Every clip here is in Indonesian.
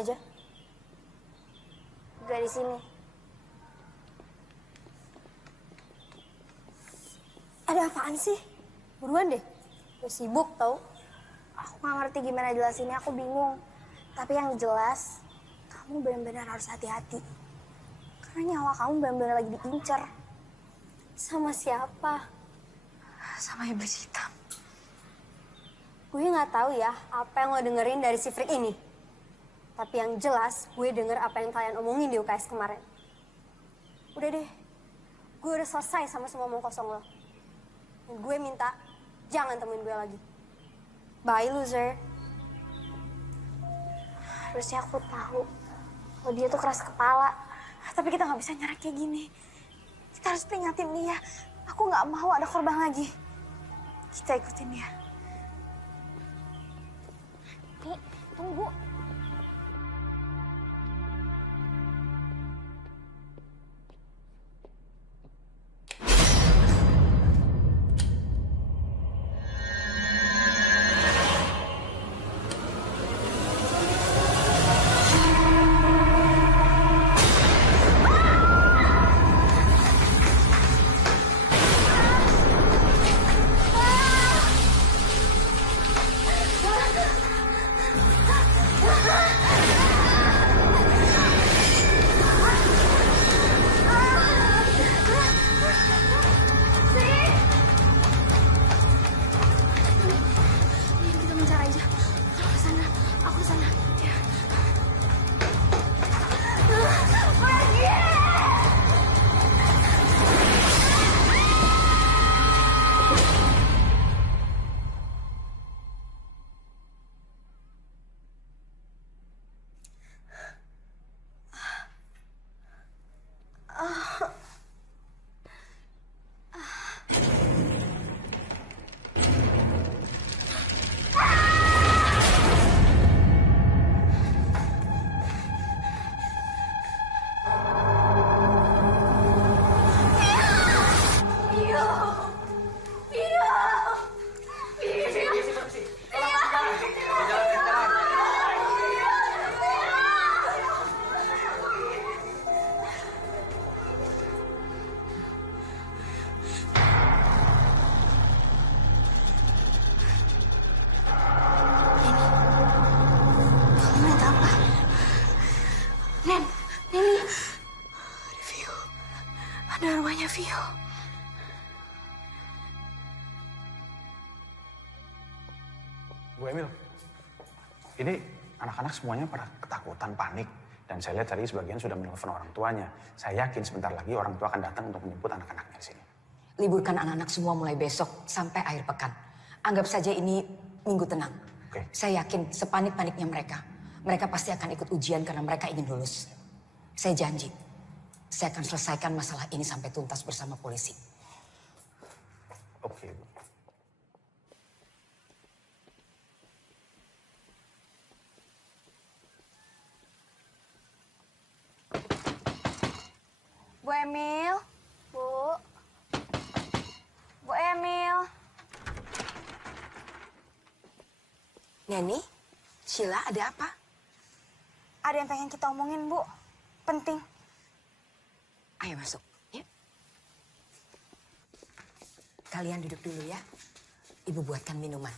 aja. Gak di sini. Ada apaan sih? Buruan deh. Gue sibuk tau. Aku gak ngerti gimana jelasinnya, aku bingung. Tapi yang jelas, kamu benar-benar harus hati-hati. Karena nyawa kamu benar-benar lagi diincar. Sama siapa? Sama iblis hitam. Gue gak tahu ya apa yang lo dengerin dari si freak ini. Tapi yang jelas gue denger apa yang kalian omongin di UKS kemarin. Udah deh, gue udah selesai sama semua omong kosong lo. Dan gue minta jangan temuin gue lagi. Bye loser. Harusnya aku tahu kalau dia tuh keras kepala. Tapi kita nggak bisa nyerah kayak gini. Kita harus peringatin dia. Aku nggak mau ada korban lagi. Kita ikutin dia. Nih, tunggu. Bu Emil, ini anak-anak semuanya pada ketakutan, panik. Dan saya lihat tadi sebagian sudah menelpon orang tuanya. Saya yakin sebentar lagi orang tua akan datang untuk menjemput anak-anaknya di sini. Liburkan anak-anak semua mulai besok sampai akhir pekan. Anggap saja ini minggu tenang. Oke. Saya yakin sepanik-paniknya mereka. Mereka pasti akan ikut ujian karena mereka ingin lulus. Saya janji, saya akan selesaikan masalah ini sampai tuntas bersama polisi. Oke, Bu. Bu Emil, Bu Emil. Neni, Sheila, ada apa? Ada yang pengen kita omongin, Bu. Penting. Ayo masuk, ya. Kalian duduk dulu ya. Ibu buatkan minuman.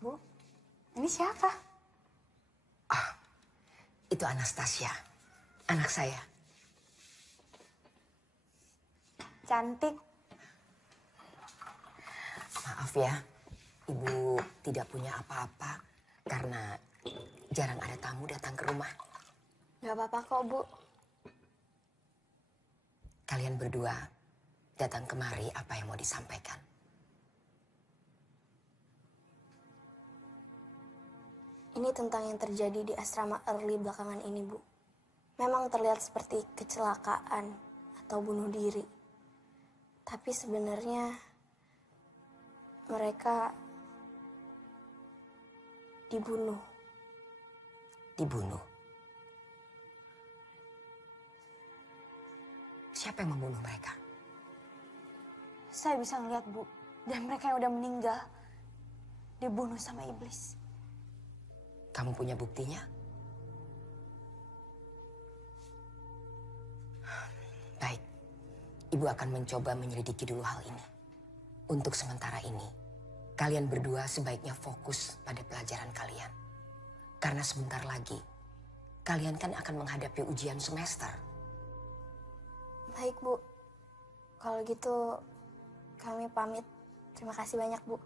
Bu, ini siapa? Itu Anastasia, anak saya. Cantik. Maaf ya, Ibu tidak punya apa-apa karena jarang ada tamu datang ke rumah. Gak apa-apa kok, Bu. Kalian berdua datang kemari, apa yang mau disampaikan? Ini tentang yang terjadi di asrama Early belakangan ini, Bu. Memang terlihat seperti kecelakaan atau bunuh diri. Tapi sebenarnya mereka dibunuh. Dibunuh? Siapa yang membunuh mereka? Saya bisa ngeliat, Bu. Dan mereka yang udah meninggal dibunuh sama iblis. Kamu punya buktinya? Baik, Ibu akan mencoba menyelidiki dulu hal ini. Untuk sementara ini, kalian berdua sebaiknya fokus pada pelajaran kalian. Karena sebentar lagi, kalian kan akan menghadapi ujian semester. Baik, Bu. Kalau gitu kami pamit. Terima kasih banyak, Bu.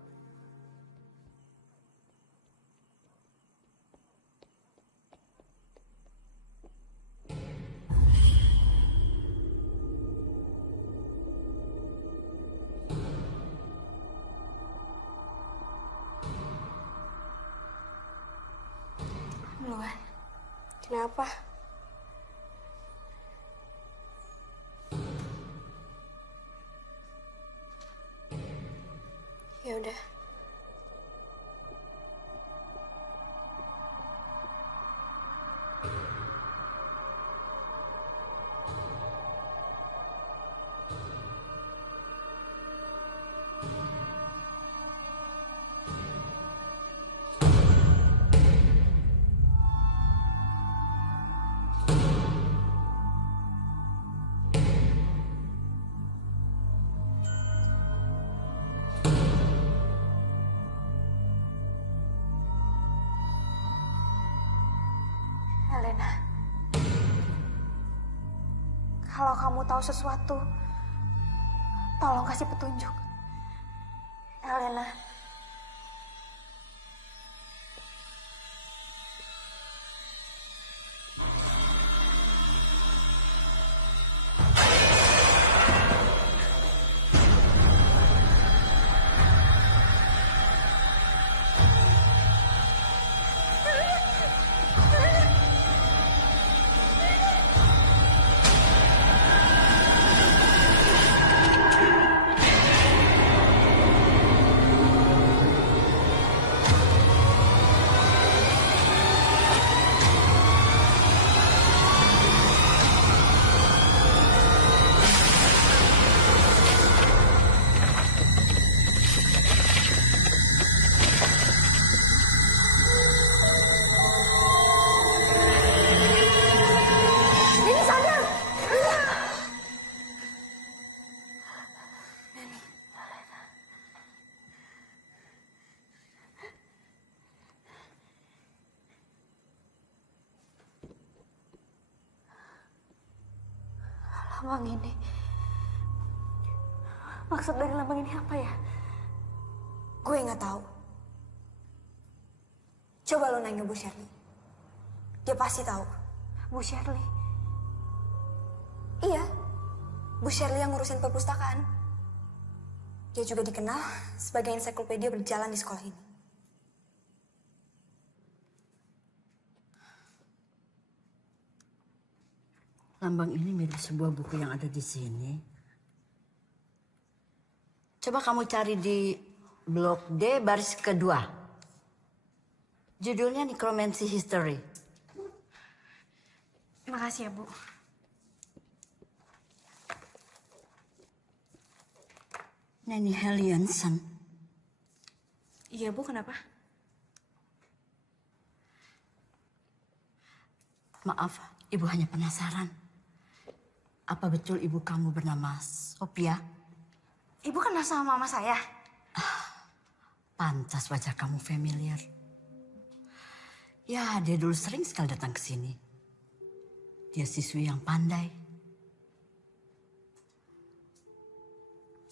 Luan, kenapa? Ya udah. Elena, kalau kamu tahu sesuatu, tolong kasih petunjuk. Elena. Lambang ini. Maksud dari lambang ini apa ya? Gue nggak tahu. Coba lo nanya Bu Shirley. Dia pasti tahu. Bu Shirley. Iya, Bu Shirley yang ngurusin perpustakaan. Dia juga dikenal sebagai ensiklopedia berjalan di sekolah ini. Lambang ini mirip sebuah buku yang ada di sini. Coba kamu cari di blok D baris kedua. Judulnya Necromancy History. Makasih ya, Bu. Nanny Hellianson. Iya, Bu, kenapa? Maaf, Ibu hanya penasaran. Apa betul ibu kamu bernama Sophia? Ibu kenal sama mama saya. Pantas wajah kamu familiar. Ya, dia dulu sering sekali datang ke sini. Dia siswi yang pandai.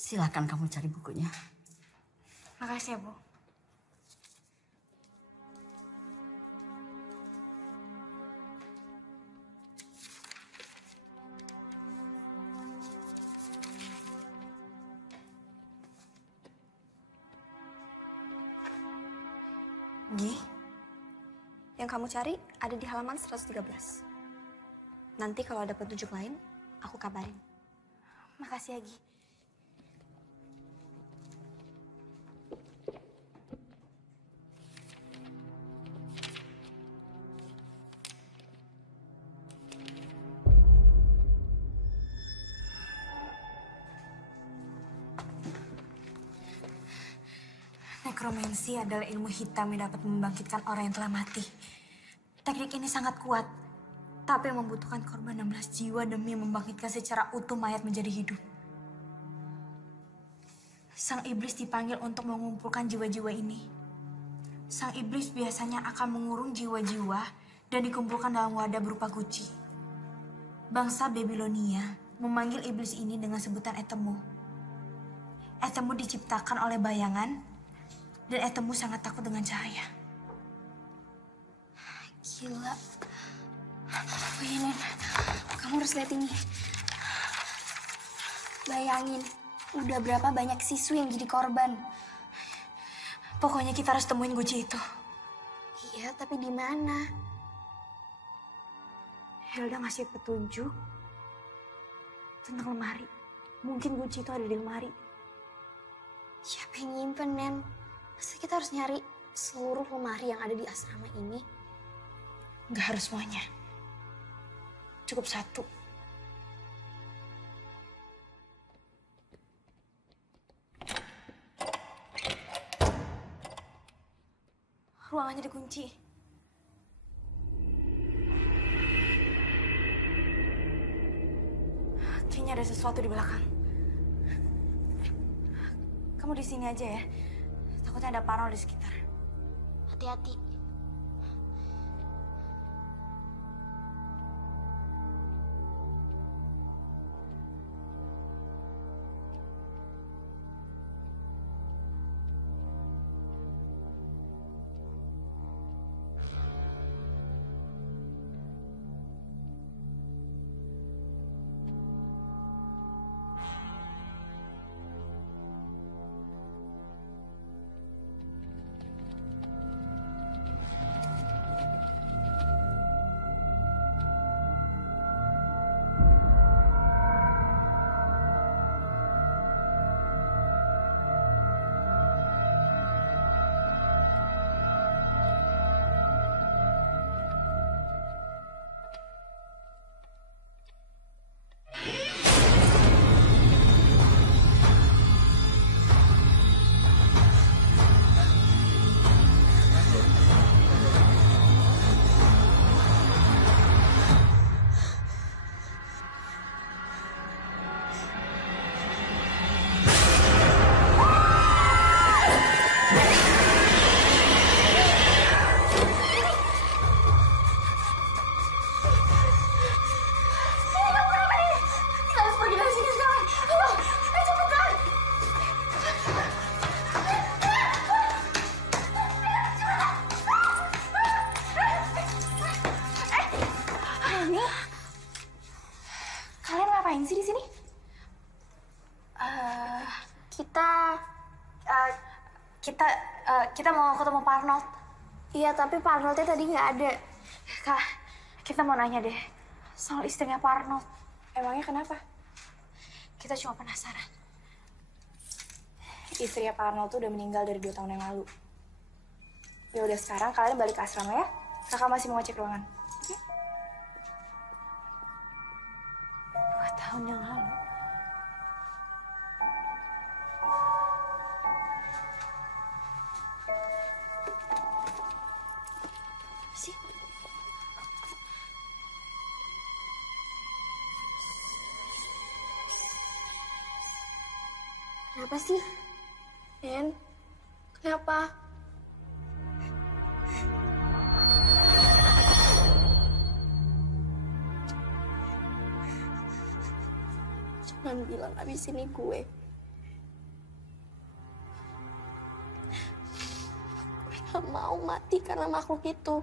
Silakan kamu cari bukunya. Makasih ya, Bu. yang kamu cari ada di halaman 113. Nanti kalau ada petunjuk lain, aku kabarin. Makasih, Agi. Nekromansi adalah ilmu hitam yang dapat membangkitkan orang yang telah mati. Teknik ini sangat kuat, tapi membutuhkan korban 16 jiwa demi membangkitkan secara utuh mayat menjadi hidup. Sang iblis dipanggil untuk mengumpulkan jiwa-jiwa ini. Sang iblis biasanya akan mengurung jiwa-jiwa dan dikumpulkan dalam wadah berupa guci. Bangsa Babilonia memanggil iblis ini dengan sebutan Etemu. Etemu diciptakan oleh bayangan, dan Etemu sangat takut dengan cahaya. Gila. Oh iya, Nen. Kamu harus lihat ini. Bayangin, udah berapa banyak siswi yang jadi korban. Pokoknya kita harus temuin guci itu. Iya, tapi di mana? Hilda ngasih petunjuk tentang lemari. Mungkin guci itu ada di lemari. Siapa yang nyimpen, Nen? Masa kita harus nyari seluruh lemari yang ada di asrama ini? Nggak harus semuanya. Cukup satu. Ruangannya dikunci. Kayaknya ada sesuatu di belakang. Kamu di sini aja ya. Takutnya ada parno di sekitar. Hati-hati. Kalian ngapain sih di sini? Kita mau ketemu Pak Arnold. Iya, tapi Pak Arnoldnya tadi nggak ada. Kak, kita mau nanya deh soal istrinya Pak Arnold. Emangnya kenapa? Kita cuma penasaran. Istrinya Pak Arnold tuh udah meninggal dari 2 tahun yang lalu. Ya udah, sekarang kalian balik ke asrama ya. Kakak masih mau ngecek ruangan. Oke? 2 tahun yang lalu. Sih. Kenapa sih? Nen, kenapa? Cuman bilang abis ini gue. Gue gak mau mati karena makhluk itu.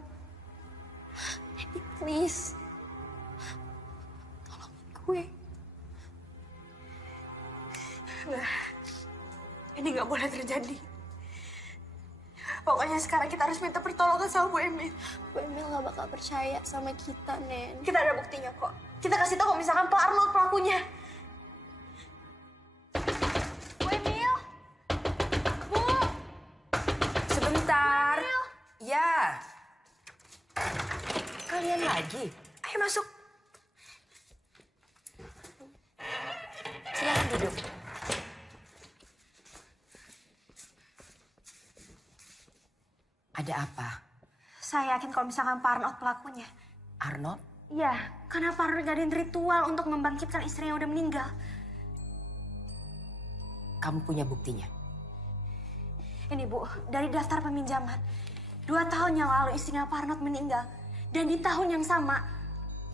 Jadi please, tolong gue. Nggak, ini nggak boleh terjadi. Pokoknya Pokoknya sekarang kita harus minta pertolongan sama Bu Emil. Bu Emil nggak bakal percaya sama kita, Nen. Kita ada buktinya kok. Kita kasih tahu misalkan Pak Arnold pelakunya. Bu Emil! Bu! Sebentar. Ya. Kalian lagi? Ayo masuk. Silakan duduk. Ada apa? Saya yakin kalau misalkan Pak Arnold pelakunya. Arnold? Iya, karena Pak Arnold ngadain ritual untuk membangkitkan istrinya yang udah meninggal. Kamu punya buktinya? Ini Bu, dari daftar peminjaman. 2 tahun yang lalu istrinya Pak Arnold meninggal. Dan di tahun yang sama,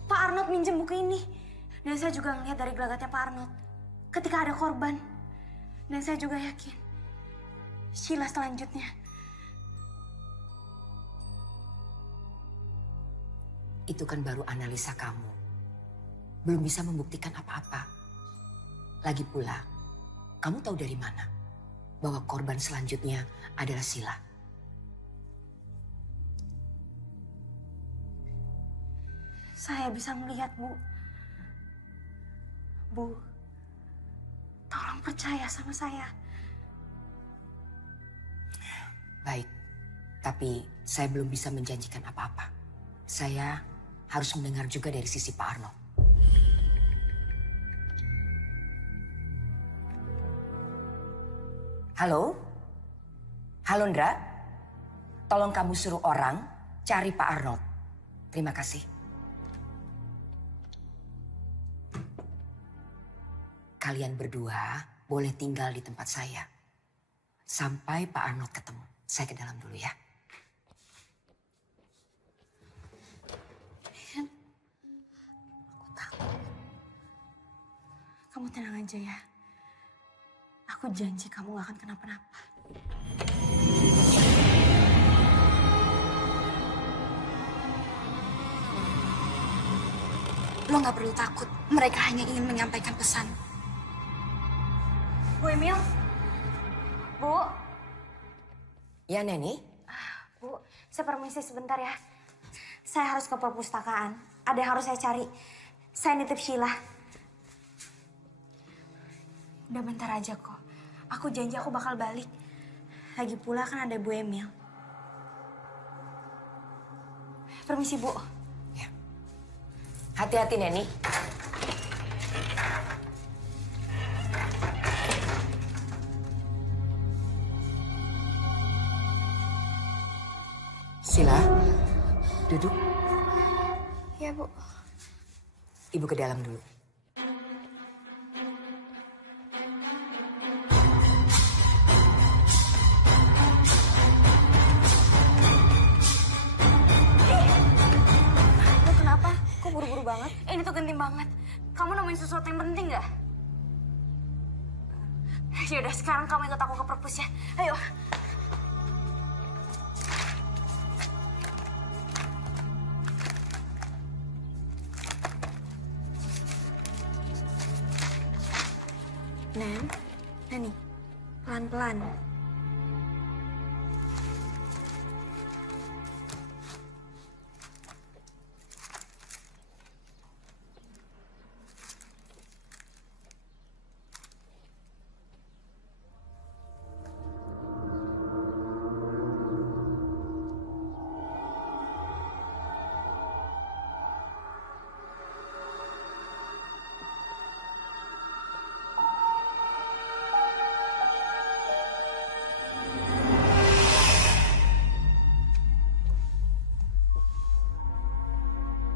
Pak Arnold minjem buku ini. Dan saya juga ngeliat dari gelagatnya Pak Arnold. Ketika ada korban. Dan saya juga yakin. Sheila selanjutnya. Itu kan baru analisa kamu. Belum bisa membuktikan apa-apa. Lagi pula, kamu tahu dari mana bahwa korban selanjutnya adalah Sheila? Saya bisa melihat, Bu. Bu, tolong percaya sama saya. Baik, tapi saya belum bisa menjanjikan apa-apa. Saya harus mendengar juga dari sisi Pak Arnold. Halo? Halo, Ndra? Tolong kamu suruh orang cari Pak Arnold. Terima kasih. Kalian berdua boleh tinggal di tempat saya. Sampai Pak Arnold ketemu. Saya ke dalam dulu ya. Kamu tenang aja ya. Aku janji kamu gak akan kenapa-napa. Lo gak perlu takut. Mereka hanya ingin menyampaikan pesan. Bu Emil? Bu? Ya, Neni? Bu, saya permisi sebentar ya. Saya harus ke perpustakaan. Ada yang harus saya cari. Saya nitip Sheila. Udah bentar aja kok. Aku janji aku bakal balik. Lagi pula kan ada Bu Emil. Permisi, Bu. Ya. Hati-hati, Neni. Sheila, duduk. Ya, Bu. Ibu ke dalam dulu. Lo kenapa? Kok buru-buru banget? Ini tuh genting banget. Kamu nemuin sesuatu yang penting nggak? Yaudah, sekarang kamu ikut aku ke perpus ya. Ayo. Neni, pelan-pelan.